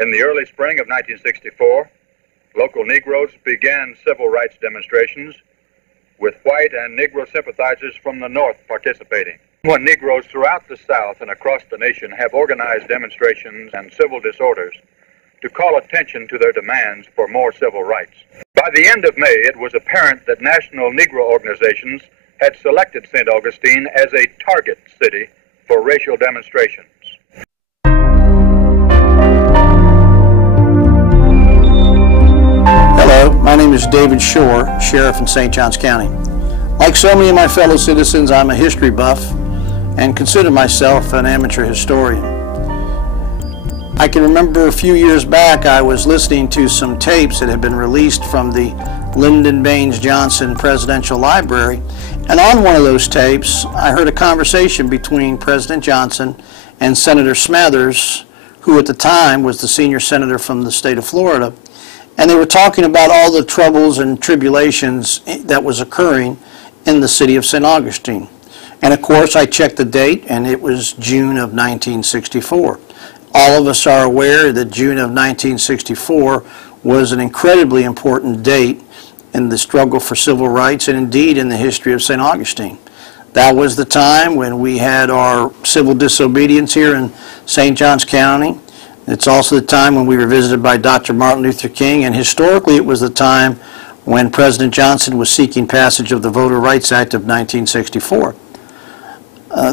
In the early spring of 1964, local Negroes began civil rights demonstrations with white and Negro sympathizers from the North participating. When Negroes throughout the South and across the nation have organized demonstrations and civil disorders to call attention to their demands for more civil rights. By the end of May, it was apparent that national Negro organizations had selected St. Augustine as a target city for racial demonstrations. Hello, my name is David Shore, Sheriff in St. Johns County. Like so many of my fellow citizens, I'm a history buff and consider myself an amateur historian. I can remember a few years back I was listening to some tapes that had been released from the Lyndon Baines Johnson Presidential Library, and on one of those tapes I heard a conversation between President Johnson and Senator Smathers, who at the time was the senior senator from the state of Florida, and they were talking about all the troubles and tribulations that was occurring in the city of St. Augustine. And of course I checked the date, and it was June of 1964. All of us are aware that June of 1964 was an incredibly important date in the struggle for civil rights and indeed in the history of St. Augustine. That was the time when we had our civil disobedience here in St. Johns County. It's also the time when we were visited by Dr. Martin Luther King, and historically it was the time when President Johnson was seeking passage of the Voter Rights Act of 1964.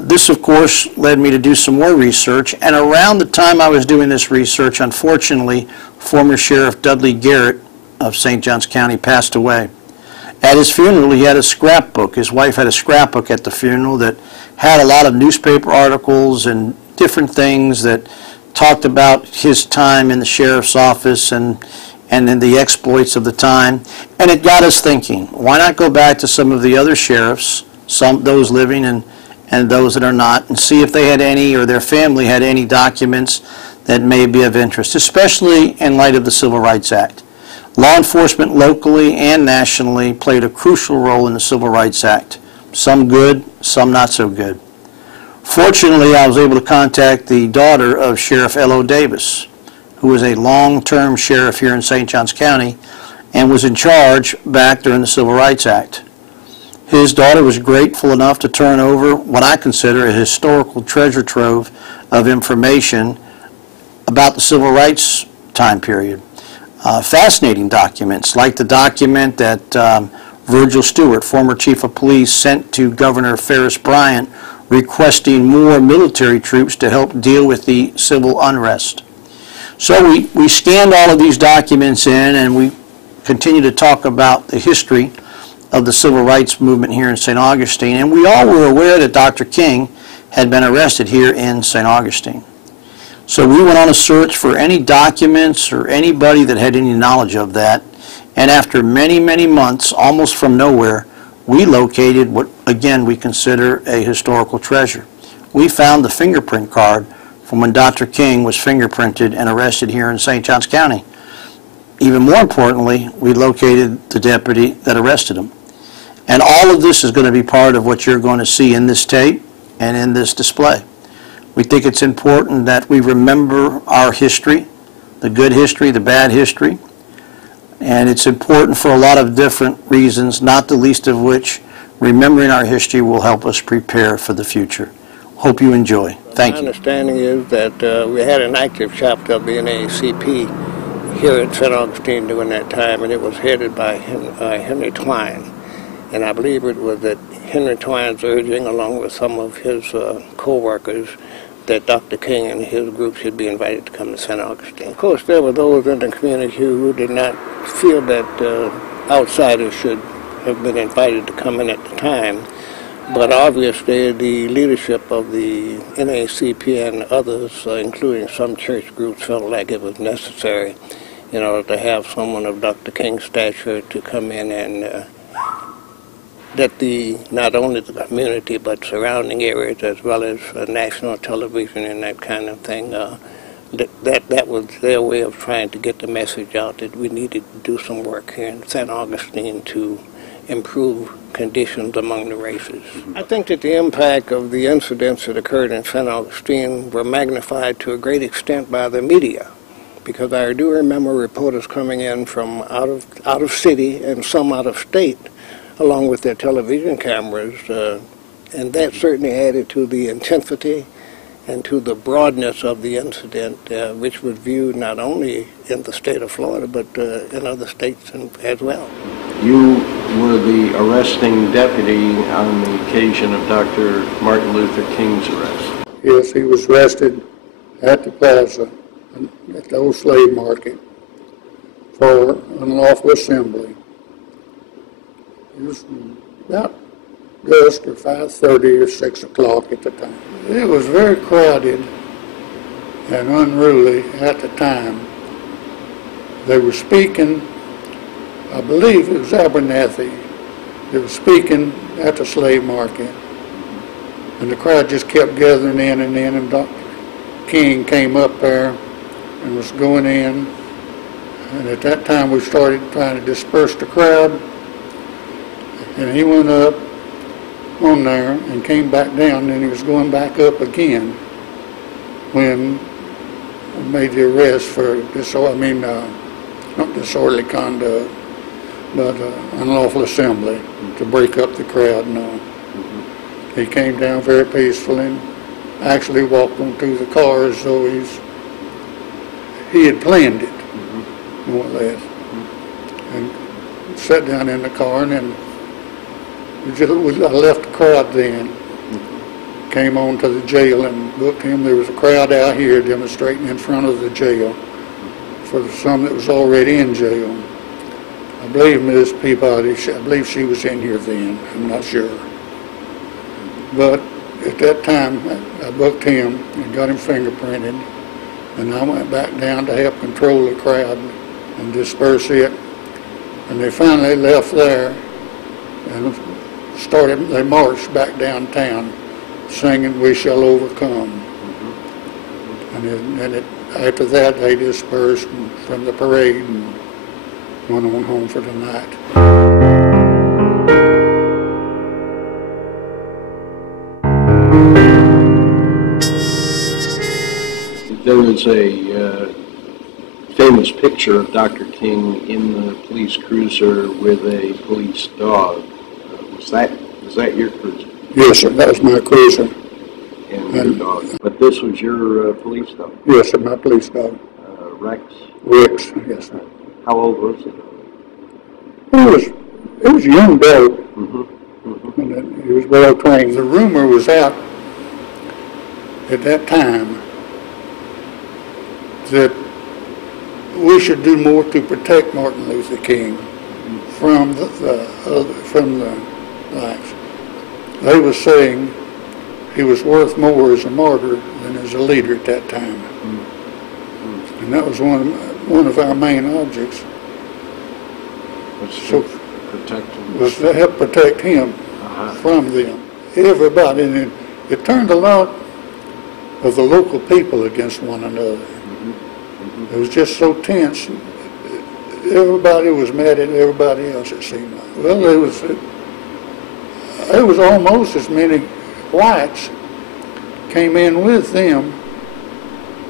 This, of course, led me to do some more research, and around the time I was doing this research, unfortunately, former Sheriff Dudley Garrett of St. Johns County passed away. At his funeral, he had a scrapbook. His wife had a scrapbook at the funeral that had a lot of newspaper articles and different things that talked about his time in the sheriff's office and in the exploits of the time. And it got us thinking, why not go back to some of the other sheriffs, those living and those that are not, and see if they had any, or their family had any documents that may be of interest, especially in light of the Civil Rights Act. Law enforcement locally and nationally played a crucial role in the Civil Rights Act. Some good, some not so good. Fortunately, I was able to contact the daughter of Sheriff L.O. Davis, who was a long-term sheriff here in St. Johns County and was in charge back during the Civil Rights Act. His daughter was grateful enough to turn over what I consider a historical treasure trove of information about the civil rights time period. Fascinating documents, like the document that Virgil Stewart, former chief of police, sent to Governor Ferris Bryant requesting more military troops to help deal with the civil unrest. So we scanned all of these documents in, and we continue to talk about the history of the civil rights movement here in St. Augustine, and we all were aware that Dr. King had been arrested here in St. Augustine. So we went on a search for any documents or anybody that had any knowledge of that, and after many, many months, almost from nowhere, we located what, again, we consider a historical treasure. We found the fingerprint card from when Dr. King was fingerprinted and arrested here in St. Johns County. Even more importantly, we located the deputy that arrested him. And all of this is going to be part of what you're going to see in this tape and in this display. We think it's important that we remember our history, the good history, the bad history, and it's important for a lot of different reasons, not the least of which remembering our history will help us prepare for the future. Hope you enjoy. Thank you. My understanding is that we had an active chapter of the NAACP here at St. Augustine during that time, and it was headed by Henry Twine. And I believe it was at Henry Twine's urging, along with some of his co-workers, that Dr. King and his group should be invited to come to St. Augustine. Of course, there were those in the community who did not feel that outsiders should have been invited to come in at the time. But obviously, the leadership of the NAACP and others, including some church groups, felt like it was necessary in order to have someone of Dr. King's stature to come in and that not only the community but surrounding areas, as well as national television and that kind of thing, that was their way of trying to get the message out that we needed to do some work here in St. Augustine to improve conditions among the races. I think that the impact of the incidents that occurred in St. Augustine were magnified to a great extent by the media. because I do remember reporters coming in from out of city and some out of state, along with their television cameras, and that certainly added to the intensity and to the broadness of the incident, which was viewed not only in the state of Florida, but in other states as well. You were the arresting deputy on the occasion of Dr. Martin Luther King's arrest. Yes, he was arrested at the plaza, at the old slave market, for unlawful assembly. It was about dusk or 5:30 or 6 o'clock at the time. It was very crowded and unruly at the time. They were speaking, I believe it was Abernathy, they were speaking at the slave market. And the crowd just kept gathering in, and Dr. King came up there and was going in. And at that time we started trying to disperse the crowd. And he went up on there and came back down, and he was going back up again when we made the arrest for not disorderly conduct, but unlawful assembly to break up the crowd and all. He came down very peacefully and actually walked on through the car as though he had planned it, more or less, and sat down in the car, and then I left the crowd then, came on to the jail and booked him. There was a crowd out here demonstrating in front of the jail for some that was already in jail. I believe Ms. Peabody, I believe she was in here then, I'm not sure. But at that time, I booked him and got him fingerprinted, and I went back down to help control the crowd and disperse it. And they finally left there and they marched back downtown singing "We Shall Overcome." And after that they dispersed from the parade and went on home for the night. There was a famous picture of Dr. King in the police cruiser with a police dog. Was that your cruiser? Yes, sir. That was my cruiser. And your dog. But this was your police dog? Yes, sir. My police dog. Rex? Rex, yes, sir. How old was it? It was a young dog. And he was well trained. The rumor was out at that time that we should do more to protect Martin Luther King from the blacks. They were saying he was worth more as a martyr than as a leader at that time. And that was one of our main objects. Was to help protect him from them. Everybody, and it turned a lot of the local people against one another. It was just so tense. Everybody was mad at everybody else, it seemed like. Well, there was almost as many whites came in with them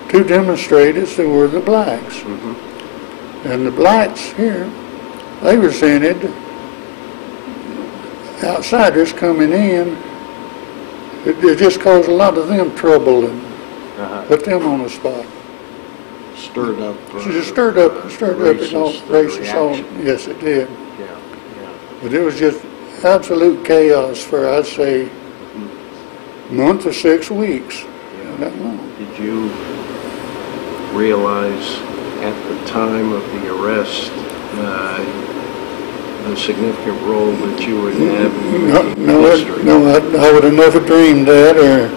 to demonstrate as there were the blacks. And the blacks here, they resented outsiders coming in. It just caused a lot of them trouble and put them on the spot. Stirred up. It stirred up it all, racist. Yes, it did. Yeah. But it was just absolute chaos for, I'd say, a month or 6 weeks. That long. Did you realize at the time of the arrest the significant role that you would have in history? No, I would have never dreamed that or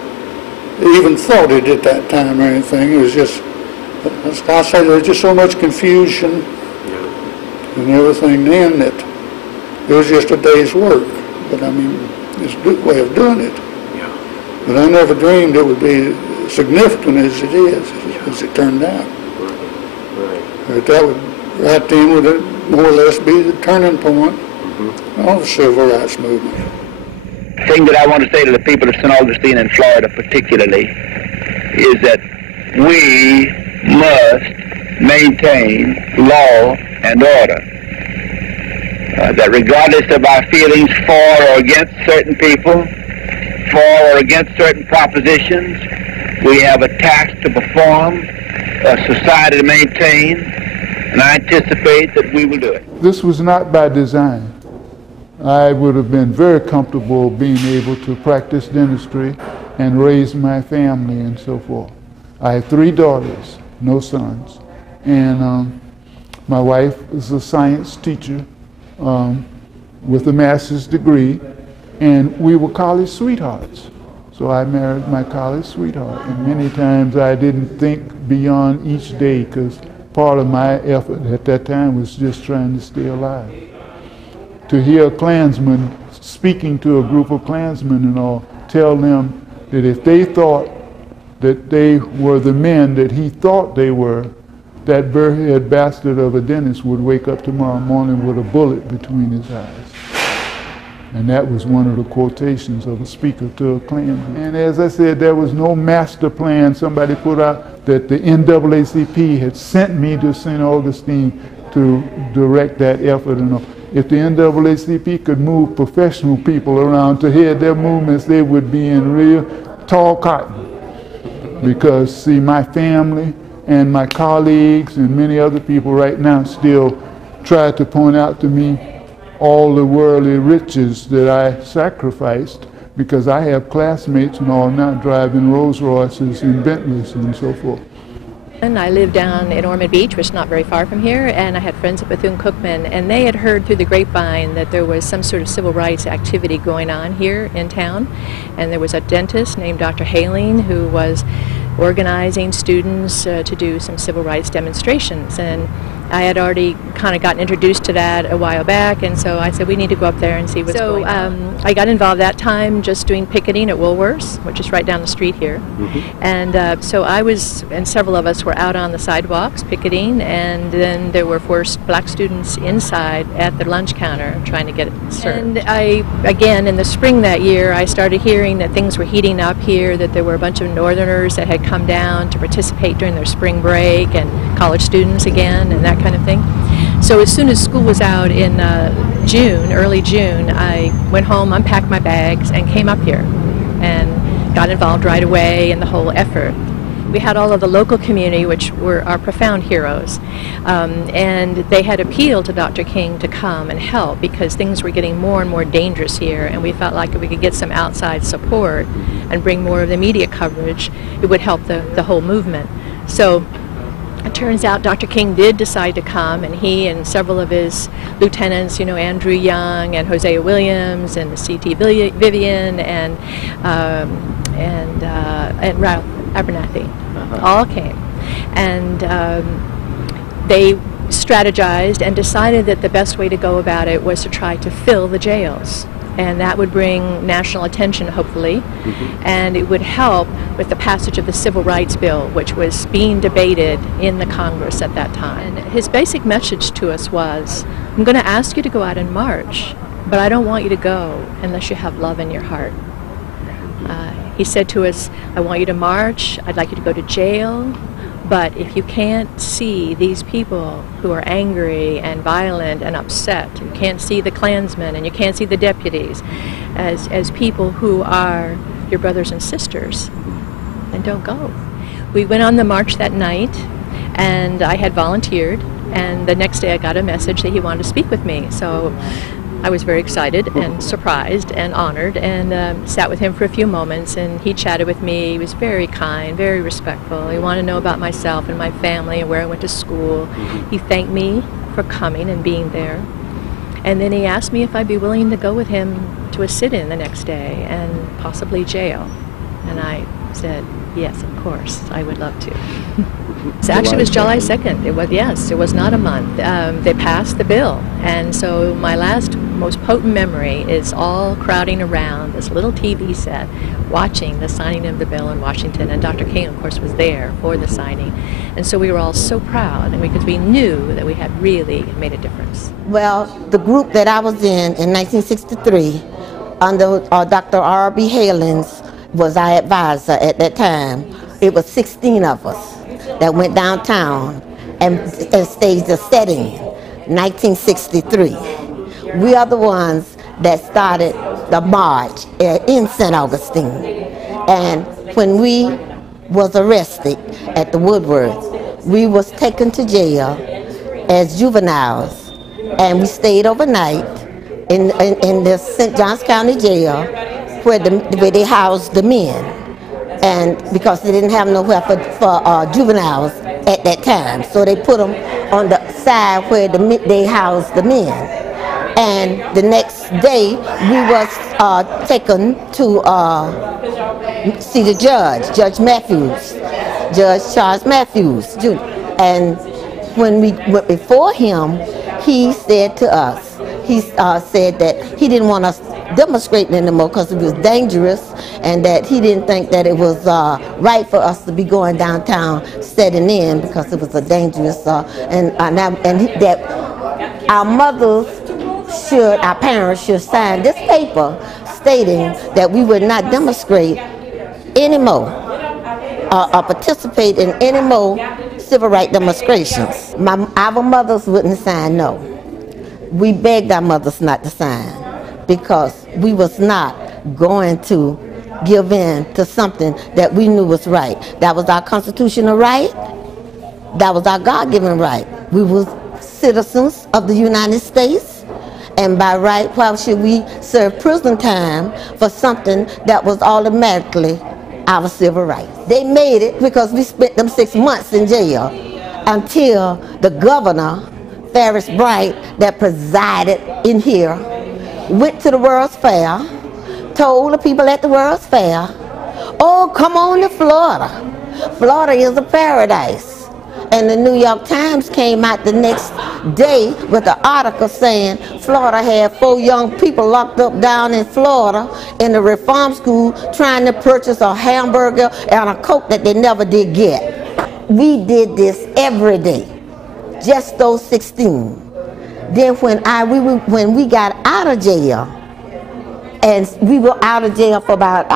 even thought it at that time or anything. It was just, I say, there was just so much confusion and everything then that it was just a day's work. But I mean, it's a good way of doing it. But I never dreamed it would be significant as it is, as it turned out. Right. That would, right then, would more or less be the turning point of the civil rights movement. The thing that I want to say to the people of St. Augustine and Florida particularly is that we must maintain law and order. That regardless of our feelings for or against certain people, for or against certain propositions, we have a task to perform, a society to maintain, and I anticipate that we will do it. This was not by design. I would have been very comfortable being able to practice dentistry and raise my family and so forth. I have 3 daughters, no sons, and my wife is a science teacher with a master's degree, and we were college sweethearts. So I married my college sweetheart, and many times I didn't think beyond each day, because part of my effort at that time was just trying to stay alive. To hear a Klansman speaking to a group of Klansmen and all, tell them that if they thought that they were the men that he thought they were, that burr-head bastard of a dentist would wake up tomorrow morning with a bullet between his eyes. And that was one of the quotations of a speaker to a Klansman. And as I said, there was no master plan somebody put out that the NAACP had sent me to St. Augustine to direct that effort. And if the NAACP could move professional people around to head their movements, they would be in real tall cotton. Because, see, my family and my colleagues and many other people right now still try to point out to me all the worldly riches that I sacrificed, because I have classmates and all now driving Rolls Royces and Bentleys and so forth. And I lived down in Ormond Beach, which is not very far from here, and I had friends at Bethune-Cookman, and they had heard through the grapevine that there was some sort of civil rights activity going on here in town. And there was a dentist named Dr. Haling who was organizing students to do some civil rights demonstrations. And I had already kind of gotten introduced to that a while back, and so I said we need to go up there and see what's going on. I got involved that time just doing picketing at Woolworths, which is right down the street here. And so I was, and several of us were out on the sidewalks picketing, and then there were forced black students inside at the lunch counter trying to get it served. And again, in the spring that year, I started hearing that things were heating up here, that there were a bunch of Northerners that had come down to participate during their spring break, and college students again, and that kind of thing. So as soon as school was out in June, early June, I went home, unpacked my bags, and came up here and got involved right away in the whole effort. We had all of the local community, which were our profound heroes, and they had appealed to Dr. King to come and help because things were getting more and more dangerous here, and we felt like if we could get some outside support and bring more of the media coverage, it would help the whole movement. So it turns out Dr. King did decide to come, and he and several of his lieutenants, you know, Andrew Young and Hosea Williams and C.T. Vivian and Ralph Abernathy all came. And they strategized and decided that the best way to go about it was to try to fill the jails. And that would bring national attention, hopefully, and it would help with the passage of the Civil Rights Bill, which was being debated in the Congress at that time. And his basic message to us was, I'm going to ask you to go out and march, but I don't want you to go unless you have love in your heart. He said to us, I want you to march, I'd like you to go to jail, but if you can't see these people who are angry and violent and upset, you can't see the Klansmen and you can't see the deputies as people who are your brothers and sisters, then don't go. We went on the march that night, and I had volunteered, and the next day I got a message that he wanted to speak with me. So I was very excited and surprised and honored, and sat with him for a few moments, and he chatted with me. He was very kind, very respectful. He wanted to know about myself and my family and where I went to school. He thanked me for coming and being there. And then he asked me if I'd be willing to go with him to a sit-in the next day and possibly jail. And I said, yes, of course, I would love to. So actually it was July 2nd. It was, yes, it was not a month. They passed the bill. And so my last, most potent memory is all crowding around this little TV set, watching the signing of the bill in Washington. And Dr. King, of course, was there for the signing. And so we were all so proud, and because we knew that we had really made a difference. Well, the group that I was in 1963, under Dr. R.B. Halens, was our advisor at that time. It was 16 of us that went downtown and staged a setting, 1963. We are the ones that started the march in St. Augustine. And when we was arrested at the Woodworth, we was taken to jail as juveniles, and we stayed overnight in the St. Johns County Jail where they housed the men, and because they didn't have nowhere for juveniles at that time, so they put them on the side where they housed the men. And the next day we was taken to see the judge, Judge Matthews, Judge Charles Matthews, and when we went before him, he said to us, he said that he didn't want us demonstrating anymore because it was dangerous, and that he didn't think that it was right for us to be going downtown setting in because it was a dangerous, and that our mothers our parents should sign this paper stating that we would not demonstrate anymore or participate in any more civil rights demonstrations. Our mothers wouldn't sign no. We begged our mothers not to sign because we was not going to give in to something that we knew was right. That was our constitutional right. That was our God-given right. We were citizens of the United States. And by right, why should we serve prison time for something that was automatically our civil rights? They made it because we spent them 6 months in jail until the governor, Ferris Bright, that presided in here, went to the World's Fair, told the people at the World's Fair, oh, come on to Florida. Florida is a paradise. And the New York Times came out the next day with an article saying Florida had 4 young people locked up down in Florida in the reform school trying to purchase a hamburger and a Coke that they never did get. We did this every day, just those 16. Then when we got out of jail, and we were out of jail for about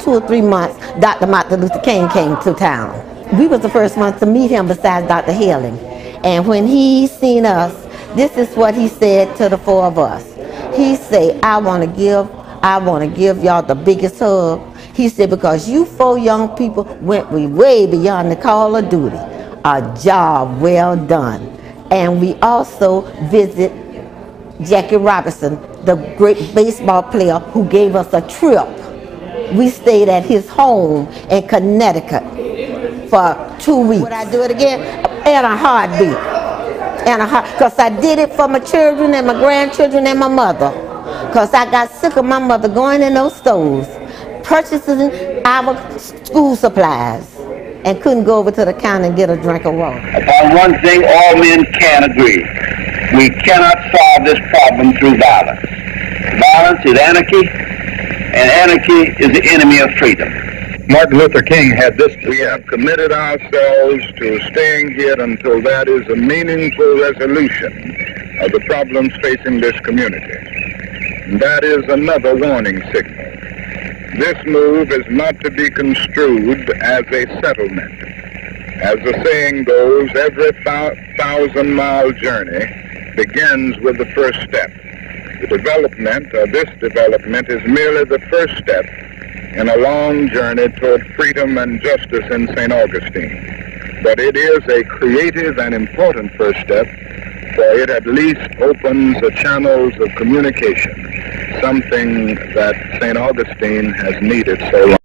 2 or 3 months, Dr. Martin Luther King came to town. We was the first ones to meet him besides Dr. Hailing. And when he seen us, this is what he said to the 4 of us. He said, I want to give y'all the biggest hug. He said, because you 4 young people went way beyond the call of duty. A job well done. And we also visit Jackie Robinson, the great baseball player who gave us a trip. We stayed at his home in Connecticut for 2 weeks. Would I do it again? In a heartbeat. Because I did it for my children and my grandchildren and my mother. Because I got sick of my mother going in those stores, purchasing our school supplies, and couldn't go over to the counter and get a drink of water. Upon one thing all men can agree. We cannot solve this problem through violence. Violence is anarchy, and anarchy is the enemy of freedom. Martin Luther King had this: we have committed ourselves to staying here until that is a meaningful resolution of the problems facing this community. And that is another warning signal. This move is not to be construed as a settlement. As the saying goes, every 1,000-mile journey begins with the first step. This development is merely the first step in a long journey toward freedom and justice in St. Augustine. But it is a creative and important first step, for it at least opens the channels of communication, something that St. Augustine has needed so long.